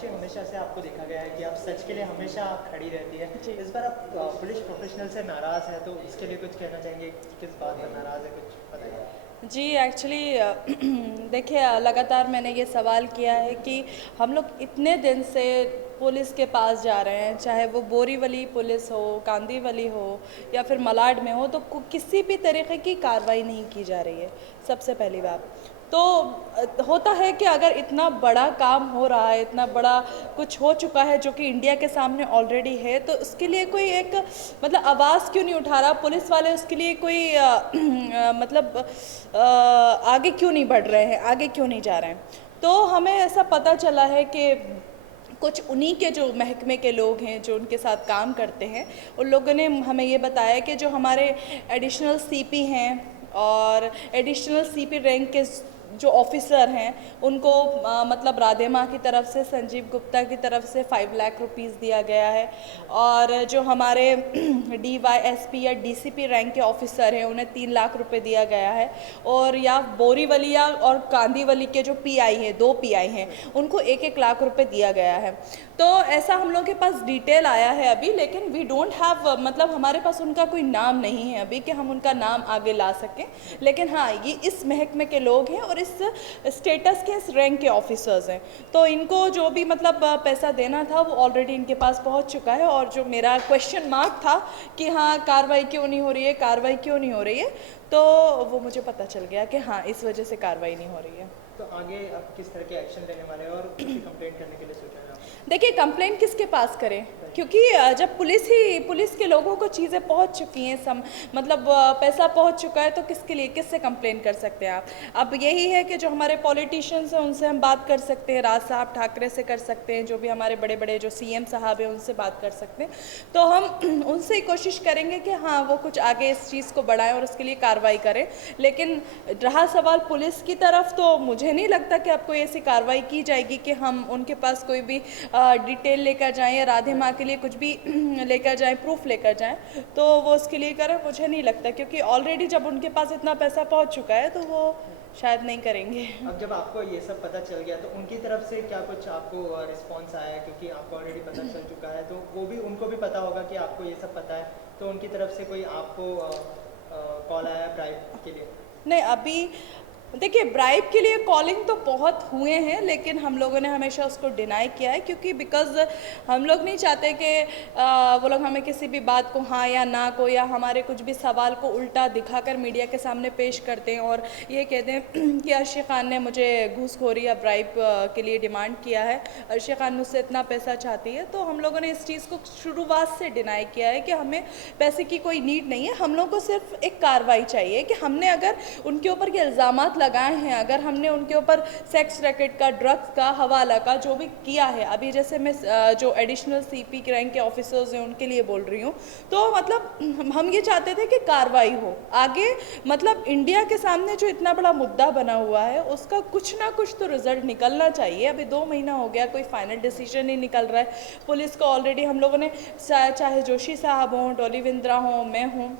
मीनाक्षी, हमेशा से आपको देखा गया है कि आप सच के लिए हमेशा खड़ी रहती है। जी। इस बार आप पुलिस प्रोफेशनल से नाराज़ है, तो इसके लिए कुछ कहना चाहेंगे? किस बात पर नाराज़ है, कुछ बताइए। जी, एक्चुअली देखिए, लगातार मैंने ये सवाल किया है कि हम लोग इतने दिन से पुलिस के पास जा रहे हैं, चाहे वो बोरीवली पुलिस हो, कांदीवली हो या फिर मलाड में हो, तो किसी भी तरीके की कार्रवाई नहीं की जा रही है, सबसे पहली बात। तो होता है कि अगर इतना बड़ा काम हो रहा है, इतना बड़ा कुछ हो चुका है जो कि इंडिया के सामने ऑलरेडी है, तो उसके लिए कोई एक मतलब आवाज़ क्यों नहीं उठा रहा पुलिस वाले? उसके लिए कोई मतलब आगे क्यों नहीं बढ़ रहे हैं, आगे क्यों नहीं जा रहे हैं? तो हमें ऐसा पता चला है कि कुछ उन्हीं के जो महकमे के लोग हैं जो उनके साथ काम करते हैं, उन लोगों ने हमें ये बताया कि जो हमारे एडिशनल सीपी हैं और एडिशनल सीपी रैंक के जो ऑफिसर हैं, उनको मतलब राधे माँ की तरफ से, संजीव गुप्ता की तरफ से 5 लाख रुपीज़ दिया गया है। और जो हमारे DYSP या DCP रैंक के ऑफिसर हैं, उन्हें 3 लाख रुपए दिया गया है। और या बोरीवलिया और कांदीवली के जो PI हैं, 2 PI हैं, उनको 1-1 लाख रुपए दिया गया है। तो ऐसा हम लोग के पास डिटेल आया है अभी, लेकिन वी डोंट हैव, मतलब हमारे पास उनका कोई नाम नहीं है अभी कि हम उनका नाम आगे ला सकें। लेकिन हाँ, ये इस महकमे के लोग हैं और इस स्टेटस के, इस रैंक के ऑफिसर्स हैं। तो इनको जो भी मतलब पैसा देना था वो ऑलरेडी इनके पास पहुंच चुका है। और जो मेरा क्वेश्चन मार्क था कि हाँ कार्रवाई क्यों नहीं हो रही है, कार्रवाई क्यों नहीं हो रही है, तो वो मुझे पता चल गया कि हाँ इस वजह से कार्रवाई नहीं हो रही है। तो आगे आप किस तरह के एक्शन लेने वाले हैं और किसी कंप्लेंट करने के लिए सोचा है आप? देखिए, कंप्लेंट किसके पास करें, क्योंकि जब पुलिस के लोगों को चीज़ें पहुंच चुकी हैं, मतलब पैसा पहुंच चुका है, तो किसके लिए, किससे कंप्लेंट कर सकते हैं आप? अब यही है कि जो हमारे पॉलिटिशियंस हैं उनसे हम बात कर सकते हैं, राज साहब ठाकरे से कर सकते हैं, जो भी हमारे बड़े बड़े जो CM साहब हैं उनसे बात कर सकते हैं। तो हम उनसे ही कोशिश करेंगे कि हाँ वो कुछ आगे इस चीज़ को बढ़ाएं और उसके लिए कार्रवाई करें। लेकिन रहा सवाल पुलिस की तरफ, तो मुझे नहीं लगता कि अब कोई ऐसी कार्रवाई की जाएगी कि हम उनके पास कोई भी डिटेल लेकर जाएं या राधे माँ के लिए कुछ भी लेकर जाएं, प्रूफ लेकर जाएं, तो वो उसके लिए करें। मुझे नहीं लगता, क्योंकि ऑलरेडी जब उनके पास इतना पैसा पहुंच चुका है तो वो शायद नहीं करेंगे। अब जब आपको ये सब पता चल गया, तो उनकी तरफ से क्या कुछ आपको रिस्पॉन्स आया है? क्योंकि आपको ऑलरेडी पता चल चुका है, तो वो भी, उनको भी पता होगा कि आपको ये सब पता है, तो उनकी तरफ से कोई आपको कॉल आया ब्राइब के लिए? नहीं, अभी देखिए, ब्राइब के लिए कॉलिंग तो बहुत हुए हैं, लेकिन हम लोगों ने हमेशा उसको डिनाई किया है, क्योंकि बिकॉज हम लोग नहीं चाहते कि वो लोग हमें किसी भी बात को हाँ या ना को, या हमारे कुछ भी सवाल को उल्टा दिखाकर मीडिया के सामने पेश करते हैं और ये कहते हैं कि अर्शी खान ने मुझे घूसखोरी या ब्राइब के लिए डिमांड किया है, अर्शी खान मुझसे इतना पैसा चाहती है। तो हम लोगों ने इस चीज़ को शुरुआत से डिनाई किया है कि हमें पैसे की कोई नीड नहीं है, हम लोग को सिर्फ एक कार्रवाई चाहिए कि हमने अगर उनके ऊपर ये इल्ज़ामात लगाए हैं, अगर हमने उनके ऊपर सेक्स रैकेट का, ड्रग्स का, हवाला का जो भी किया है, अभी जैसे मैं जो एडिशनल CP रैंक के ऑफिसर्स हैं उनके लिए बोल रही हूँ, तो मतलब हम ये चाहते थे कि कार्रवाई हो आगे। मतलब इंडिया के सामने जो इतना बड़ा मुद्दा बना हुआ है उसका कुछ ना कुछ तो रिजल्ट निकलना चाहिए। अभी 2 महीना हो गया, कोई फाइनल डिसीजन नहीं निकल रहा है। पुलिस को ऑलरेडी हम लोगों ने, चाहे जोशी साहब हों, डॉली बिंद्रा हों, मैं हूँ,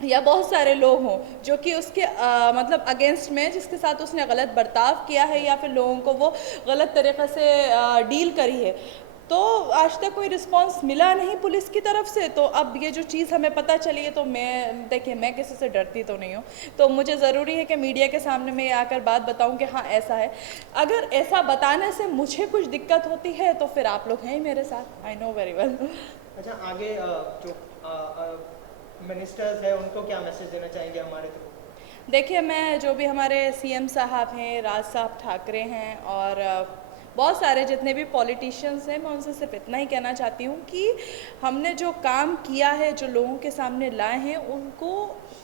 या बहुत सारे लोग हों जो कि उसके मतलब अगेंस्ट में, जिसके साथ उसने गलत बर्ताव किया है या फिर लोगों को वो गलत तरीक़े से डील करी है, तो आज तक कोई रिस्पांस मिला नहीं पुलिस की तरफ से। तो अब ये जो चीज़ हमें पता चली है, तो देखिए, मैं किसी से डरती तो नहीं हूँ, तो मुझे ज़रूरी है कि मीडिया के सामने मैं आकर बात बताऊँ कि हाँ ऐसा है। अगर ऐसा बताने से मुझे कुछ दिक्कत होती है तो फिर आप लोग हैं ही मेरे साथ, आई नो वेरी वेल। अच्छा, आगे जो मिनिस्टर्स है उनको क्या मैसेज देना चाहेंगे हमारे थ्रू? देखिए, मैं जो भी हमारे CM साहब हैं, राज साहब ठाकरे हैं और बहुत सारे जितने भी पॉलिटिशियंस हैं, मैं उनसे सिर्फ इतना ही कहना चाहती हूँ कि हमने जो काम किया है, जो लोगों के सामने लाए हैं, उनको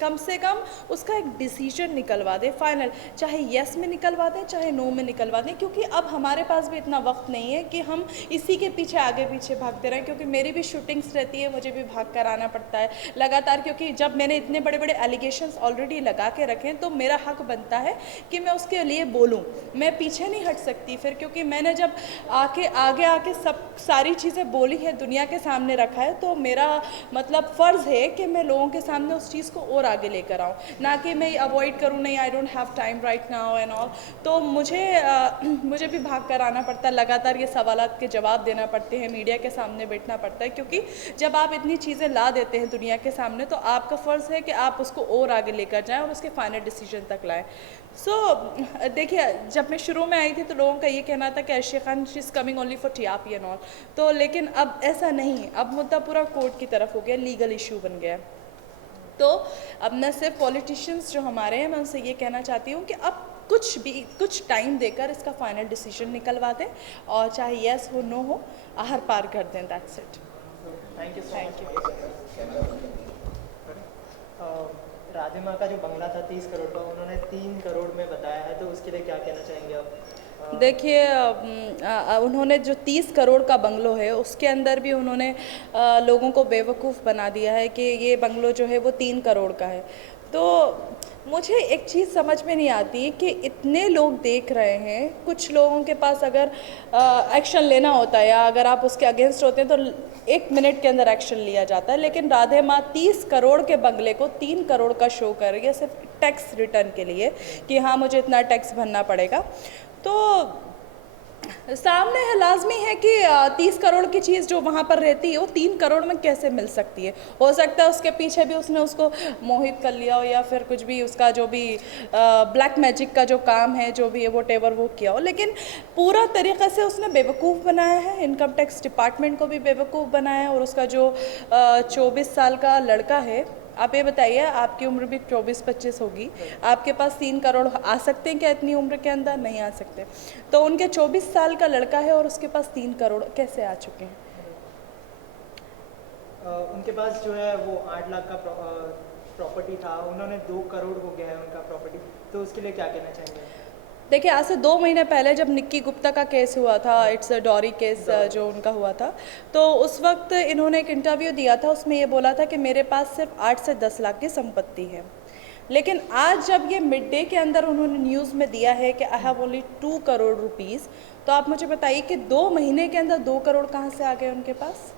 कम से कम उसका एक डिसीजन निकलवा दें फाइनल, चाहे येस में निकलवा दें चाहे नो में निकलवा दें, क्योंकि अब हमारे पास भी इतना वक्त नहीं है कि हम इसी के पीछे आगे पीछे भागते रहें। क्योंकि मेरी भी शूटिंग्स रहती है, मुझे भी भाग कर आना पड़ता है लगातार, क्योंकि जब मैंने इतने बड़े बड़े एलिगेशंस ऑलरेडी लगा के रखे हैं तो मेरा हक बनता है कि मैं उसके लिए बोलूँ, मैं पीछे नहीं हट सकती फिर, क्योंकि मैंने जब आगे आके सब सारी चीज़ें बोली है, दुनिया के सामने रखा है, तो मेरा मतलब फ़र्ज़ है कि मैं लोगों के सामने उस चीज़ को और आगे लेकर आऊँ, ना कि मैं अवॉइड करूँ, नहीं I don't have time right now and all. तो मुझे भी भाग कर आना पड़ता है, लगातार ये सवालात के जवाब देना पड़ते हैं, मीडिया के सामने बैठना पड़ता है, क्योंकि जब आप इतनी चीज़ें ला देते हैं दुनिया के सामने तो आपका फ़र्ज़ है कि आप उसको और आगे लेकर जाएँ और उसके फाइनल डिसीजन तक लाएँ। देखिए, जब मैं शुरू में आई थी तो लोगों का ये कहना था कि Arshia Khan she is coming only for TRP and all, तो लेकिन अब ऐसा नहीं, अब मुद्दा पूरा कोर्ट की तरफ हो गया, लीगल इशू बन गया। तो अब न सिर्फ पॉलिटिशियंस जो हमारे हैं, मैं उनसे ये कहना चाहती हूँ कि अब कुछ टाइम देकर इसका फाइनल डिसीजन निकलवा दें, और चाहे येस हो नो हो, आहर पार कर दें, that's it. Thank you so thank much. Radhe माँ का जो बंगला था 30 करोड़ का, उन्होंने 3 करोड़ में बताया है, तो उसके लिए क्या कहना चाहेंगे आप? देखिए, उन्होंने जो 30 करोड़ का बंगलो है उसके अंदर भी उन्होंने लोगों को बेवकूफ़ बना दिया है कि ये बंगलो जो है वो 3 करोड़ का है। तो मुझे एक चीज़ समझ में नहीं आती कि इतने लोग देख रहे हैं, कुछ लोगों के पास अगर एक्शन लेना होता है या अगर आप उसके अगेंस्ट होते हैं तो 1 मिनट के अंदर एक्शन लिया जाता है, लेकिन राधे माँ 30 करोड़ के बंगले को 3 करोड़ का शो कर रही है सिर्फ टैक्स रिटर्न के लिए कि हाँ मुझे इतना टैक्स भरना पड़ेगा। तो सामने है, लाजमी है कि 30 करोड़ की चीज़ जो वहाँ पर रहती है वो 3 करोड़ में कैसे मिल सकती है। हो सकता है उसके पीछे भी उसने उसको मोहित कर लिया हो, या फिर कुछ भी उसका जो भी ब्लैक मैजिक का जो काम है, जो भी है वो टेवर वो किया हो, लेकिन पूरा तरीक़े से उसने बेवकूफ़ बनाया है, इनकम टैक्स डिपार्टमेंट को भी बेवकूफ़ बनाया है। और उसका जो 24 साल का लड़का है, आप ये बताइए, आपकी उम्र भी 24-25 होगी, आपके पास 3 करोड़ आ सकते हैं क्या इतनी उम्र के अंदर? नहीं आ सकते। तो उनके 24 साल का लड़का है और उसके पास 3 करोड़ कैसे आ चुके हैं? उनके पास जो है वो 8 लाख का प्रॉपर्टी था, उन्होंने 2 करोड़ हो गया है उनका प्रॉपर्टी, तो उसके लिए क्या कहना चाहेंगे? देखिए, आज से 2 महीने पहले जब निक्की गुप्ता का केस हुआ था, इट्स अ डॉरी केस जो उनका हुआ था, तो उस वक्त इन्होंने एक इंटरव्यू दिया था, उसमें ये बोला था कि मेरे पास सिर्फ 8 से 10 लाख की संपत्ति है। लेकिन आज जब ये मिड डे के अंदर उन्होंने न्यूज़ में दिया है कि I have only 2 crore rupees, तो आप मुझे बताइए कि 2 महीने के अंदर 2 करोड़ कहाँ से आ गए उनके पास?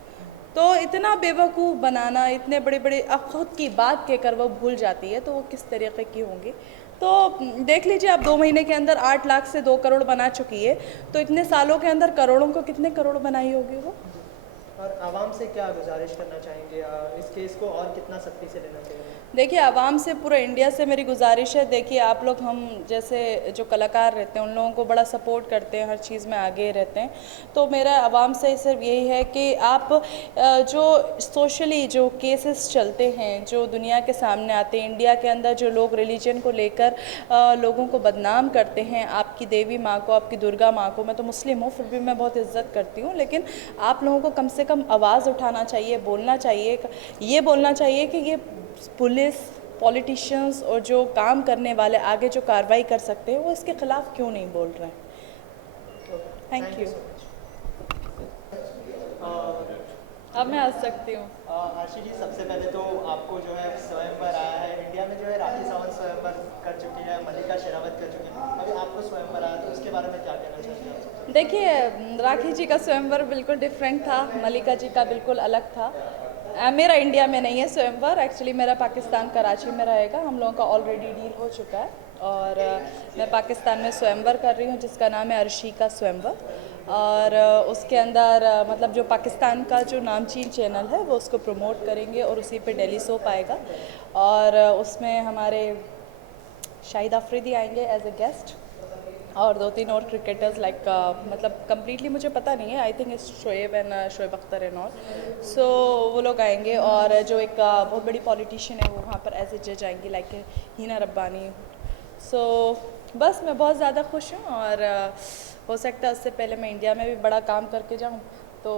तो इतना बेवकूफ़ बनाना, इतने बड़े बड़े, अब खुद की बात कहकर वो भूल जाती है तो वो किस तरीके की होंगी। तो देख लीजिए, आप 2 महीने के अंदर 8 लाख से 2 करोड़ बना चुकी है, तो इतने सालों के अंदर करोड़ों को कितने करोड़ बनाई होगी वो। और आवाम से क्या गुजारिश करना चाहेंगे, इस केस को और कितना सख्ती से लेना चाहिए? देखिए, आवाम से, पूरे इंडिया से मेरी गुजारिश है, देखिए आप लोग, हम जैसे जो कलाकार रहते हैं उन लोगों को बड़ा सपोर्ट करते हैं, हर चीज़ में आगे रहते हैं, तो मेरा आवाम से सिर्फ यही है कि आप जो सोशली जो केसेस चलते हैं, जो दुनिया के सामने आते हैं, इंडिया के अंदर जो लोग रिलीजन को लेकर लोगों को बदनाम करते हैं, आपकी देवी माँ को, आपकी दुर्गा माँ को, मैं तो मुस्लिम हूँ फिर भी मैं बहुत इज़्ज़त करती हूँ, लेकिन आप लोगों को कम से कम आवाज़ उठाना चाहिए, बोलना चाहिए, ये बोलना चाहिए कि ये पुलिस, पॉलिटिशियंस और जो काम करने वाले आगे जो कार्रवाई कर सकते हैं वो इसके ख़िलाफ़ क्यों नहीं बोल रहे हैं। Thank you. अब मैं आ सकती हूँ। आशी जी, सबसे पहले तो आपको जो है स्वयंवर आया है इंडिया में, जो है राखी सावंत स्वयंवर कर चुकी है, मल्लिका शेरावत कर चुकी है, अभी आपको स्वयंवर आया, तो उसके बारे में क्या कहना चाहते हैं? देखिए, राखी जी का स्वयंवर बिल्कुल डिफरेंट था, मल्लिका जी का बिल्कुल अलग था। मेरा इंडिया में नहीं है स्वयंवर, एक्चुअली मेरा पाकिस्तान कराची में रहेगा, हम लोगों का ऑलरेडी डील हो चुका है, और मैं पाकिस्तान में स्वयंवर कर रही हूँ जिसका नाम है अर्शी का स्वयंवर, और उसके अंदर मतलब जो पाकिस्तान का जो नामचीन चैनल है वो उसको प्रमोट करेंगे और उसी पे डेली सोप आएगा, और उसमें हमारे शाहिद अफरीदी आएंगे एज ए गेस्ट, और 2-3 और क्रिकेटर्स लाइक मतलब कम्प्लीटली मुझे पता नहीं है, I think is Shoaib and Shoaib Akhtar and all, so वो लोग आएंगे, और जो एक बहुत बड़ी पॉलिटिशियन है वो वहाँ पर एज ए जज आएंगी लाइक हिना रब्बानी। सो बस मैं बहुत ज़्यादा खुश हूँ, और हो सकता है उससे पहले मैं इंडिया में भी बड़ा काम करके जाऊँ, तो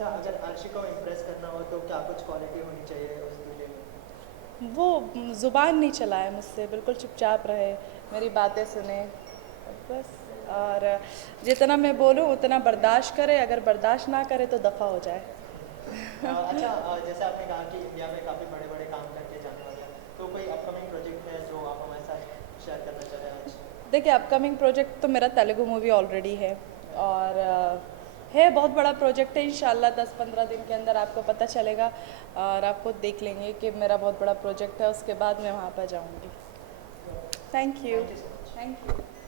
अगर अर्शी को इम्प्रेस करना हो तो क्या कुछ क्वालिटी होनी चाहिए उस दूल्हे में? वो ज़ुबान नहीं चलाए मुझसे, बिल्कुल चुपचाप रहे, मेरी बातें सुने बस, और जितना मैं बोलूँ उतना बर्दाश्त करे, अगर बर्दाश्त ना करे तो दफ़ा हो जाए। अच्छा, जैसे आपने कहा कि इंडिया में काफ़ी बड़े बड़े काम करके जाने वाले हैं, तो कोई अपकमिंग प्रोजेक्ट है जो आप हमारे साथ शेयर करना चाह रहे हैं आज? देखिए, अपकमिंग प्रोजेक्ट तो मेरा तेलुगु मूवी ऑलरेडी है, और है, बहुत बड़ा प्रोजेक्ट है। इंशाल्लाह 10-15 दिन के अंदर आपको पता चलेगा और आप खुद देख लेंगे कि मेरा बहुत बड़ा प्रोजेक्ट है। उसके बाद मैं वहाँ पर जाऊँगी। Thank you. Thank you so much. Thank you.